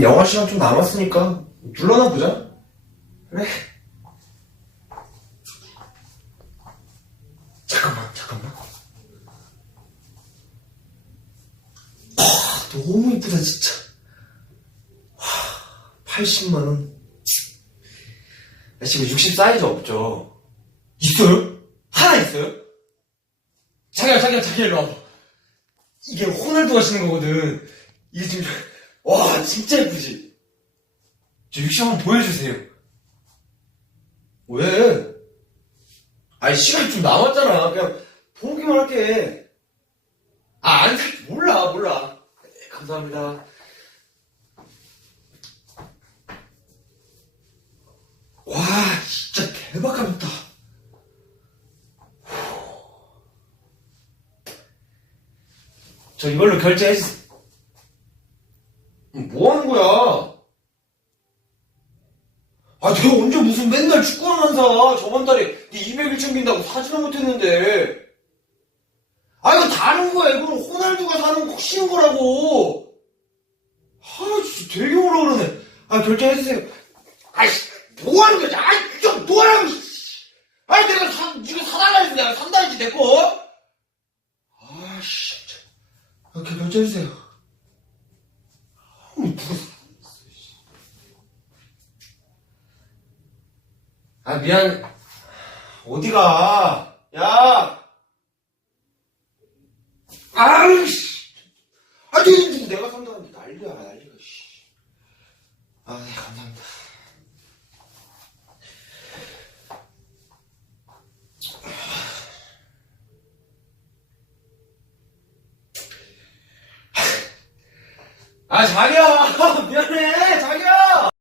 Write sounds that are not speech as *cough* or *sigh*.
영화 시간 좀 남았으니까 눌러나 보자. 그래. 잠깐만, 잠깐만. 와, 너무 이쁘다, 진짜. 와, 80만원. 야, 지금 60 사이즈 없죠? 있어요? 하나 있어요? 자기야, 자기야, 자기야, 일로 와봐. 이게 호날두가 신는 거거든. 이게 지금, 와, 진짜 예쁘지? 저60 한번 보여주세요. 왜? 아니, 시간이 좀 남았잖아. 그냥 보기만 할게. 아, 안 살, 몰라, 몰라. 네, 감사합니다. 와, 진짜 대박 가볍다. 저 이걸로 결제해 주세요. 뭐 하는 거야? 아, 내가 언제 무슨 맨날 축구만 사. 저번 달에 네 200일 챙긴다고 사지는 못했는데. 아, 이거 다른 거야. 이거는 호날두가 사는 거 신은 거라고. 아, 진짜 되게 오라 그러네. 아, 결제해주세요. 아이씨, 뭐 하는 거야? 아이, 좀 뭐하라고, 씨. 아이, 내가 사, 이거 사달라 해서 내가 산다 했지, 내 거. 아씨. 이렇게 결제해주세요. 아, 누가 아, 미안. 어디가? 야! 아우, 씨. 아, 니, 내가 산다는데 난리야, 난리가, 씨. 아, 네, 감사합니다. 아, 자기야! *laughs* 미안해!